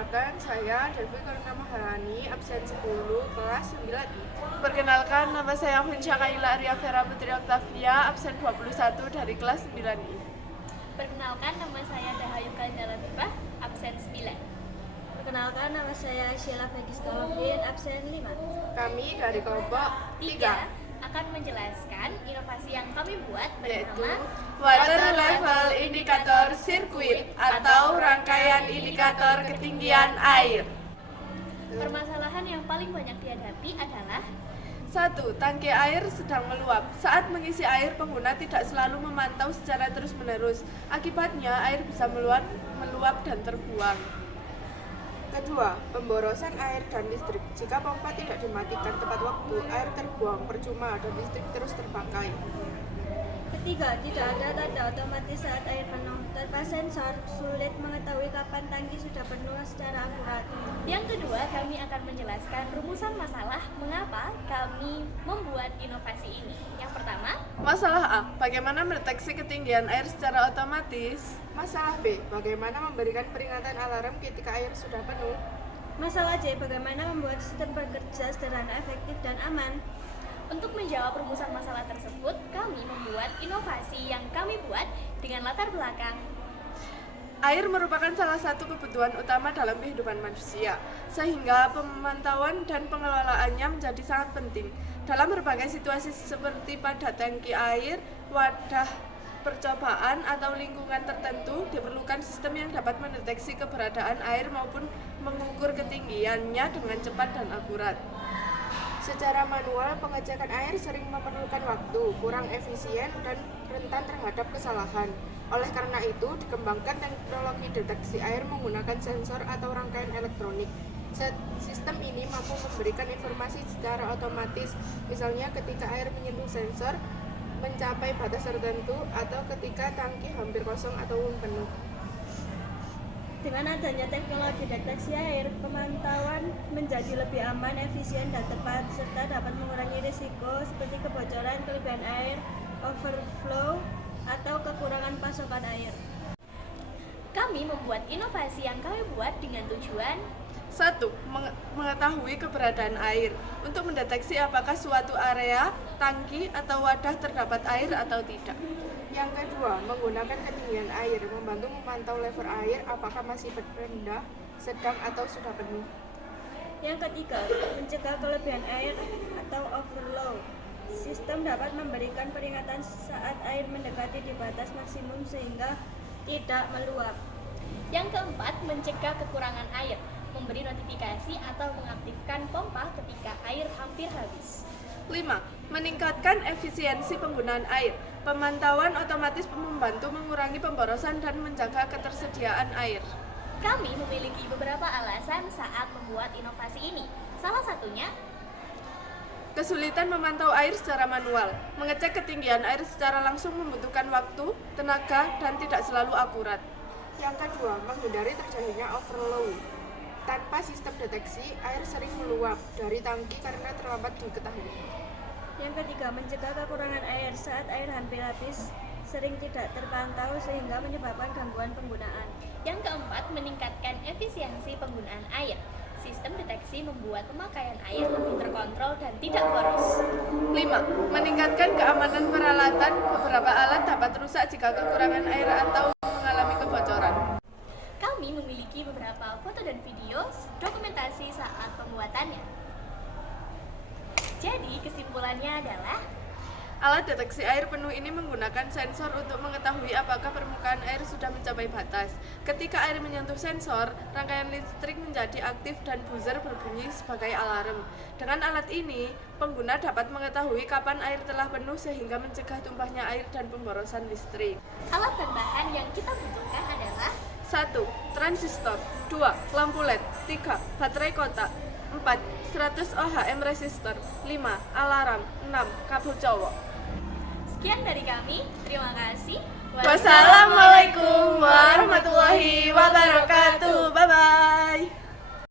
Perkenalkan, saya Devi Karuna Maharani, absen 10, kelas 9I. Perkenalkan, nama saya Hunsya Kaila Arya Vera Putri Octavia, absen 21 dari kelas 9I. Perkenalkan, nama saya Dahayu Kandala Bibah, absen 9. Perkenalkan, nama saya Sheila Fegis Kalofin, absen 5. Kami dari kelompok 3 akan menjelaskan inovasi yang kami buat Yaitu bernama Water Level Indicator Circuit atau rangkaian indikator ketinggian air. Permasalahan yang paling banyak dihadapi adalah 1. Tangki air sedang meluap. Saat mengisi air, pengguna tidak selalu memantau secara terus-menerus. Akibatnya, air bisa meluap dan terbuang. Kedua, pemborosan air dan listrik. Jika pompa tidak dimatikan tepat waktu, air terbuang percuma dan listrik terus terpakai. Ketiga, tidak ada tanda otomatis saat air penuh. Tanpa sensor, sulit mengetahui kapan tangki sudah penuh secara akurat. yang kedua, kami akan menjelaskan rumusan masalah mengapa kami membuat inovasi ini. Yang pertama, Masalah A. Bagaimana mendeteksi ketinggian air secara otomatis? Masalah B, bagaimana memberikan peringatan alarm ketika air sudah penuh? Masalah C, bagaimana membuat sistem bekerja sederhana, efektif, dan aman. untuk menjawab rumusan masalah tersebut, kami membuat inovasi yang kami buat dengan latar belakang Air merupakan salah satu kebutuhan utama dalam kehidupan manusia, sehingga pemantauan dan pengelolaannya menjadi sangat penting. Dalam berbagai situasi seperti pada tangki air, wadah percobaan, atau lingkungan tertentu, diperlukan sistem yang dapat mendeteksi keberadaan air maupun mengukur ketinggiannya dengan cepat dan akurat. Secara manual, pengecekan air sering memerlukan waktu, kurang efisien, dan rentan terhadap kesalahan. Oleh karena itu, dikembangkan teknologi deteksi air menggunakan sensor atau rangkaian elektronik. Sistem ini mampu memberikan informasi secara otomatis, misalnya ketika air menyentuh sensor, mencapai batas tertentu, atau ketika tangki hampir kosong atau penuh. Dengan adanya teknologi deteksi air, pemantauan menjadi lebih aman, efisien, dan tepat, serta dapat mengurangi risiko seperti kebocoran, kelebihan air, overflow, atau kekurangan pasokan air. Kami membuat inovasi yang kami buat dengan tujuan 1. Mengetahui keberadaan air untuk mendeteksi apakah suatu area, tangki, atau wadah terdapat air atau tidak. Yang kedua, menggunakan ketinggian air, membantu memantau level air apakah masih rendah, sedang, atau sudah penuh. Yang ketiga, mencegah kelebihan air atau overflow. Sistem dapat memberikan peringatan saat air mendekati di batas maksimum sehingga tidak meluap. Yang keempat, mencegah kekurangan air, memberi notifikasi atau mengaktifkan pompa ketika air hampir habis. 5. Meningkatkan efisiensi penggunaan air. Pemantauan otomatis membantu mengurangi pemborosan dan menjaga ketersediaan air. Kami memiliki beberapa alasan saat membuat inovasi ini. Salah satunya, Kesulitan memantau air secara manual. Mengecek ketinggian air secara langsung membutuhkan waktu, tenaga, dan tidak selalu akurat. Yang kedua, menghindari terjadinya overflow. Tanpa sistem deteksi, air sering meluap dari tangki karena terlambat diketahui. Yang ketiga, mencegah kekurangan air saat air hampir habis, sering tidak terpantau sehingga menyebabkan gangguan penggunaan. yang keempat, meningkatkan efisiensi penggunaan air. Sistem deteksi membuat pemakaian air lebih terkontrol dan tidak boros. 5. Meningkatkan keamanan peralatan. Beberapa alat dapat rusak jika kekurangan air atau mengalami kebocoran. Kami memiliki beberapa foto dan video dokumentasi saat pembuatannya. Jadi, kesimpulannya adalah Alat deteksi air penuh ini menggunakan sensor untuk mengetahui apakah permukaan air sudah mencapai batas. Ketika air menyentuh sensor, rangkaian listrik menjadi aktif dan buzzer berbunyi sebagai alarm. Dengan alat ini, pengguna dapat mengetahui kapan air telah penuh sehingga mencegah tumpahnya air dan pemborosan listrik. alat dan bahan yang kita butuhkan adalah 1. Transistor. 2. Lampu LED. 3. Baterai kotak. 4. 100 ohm resistor. 5. Alarm. 6. Kabel cowok. sekian dari kami. Terima kasih. Wassalamualaikum warahmatullahi wabarakatuh. Bye-bye.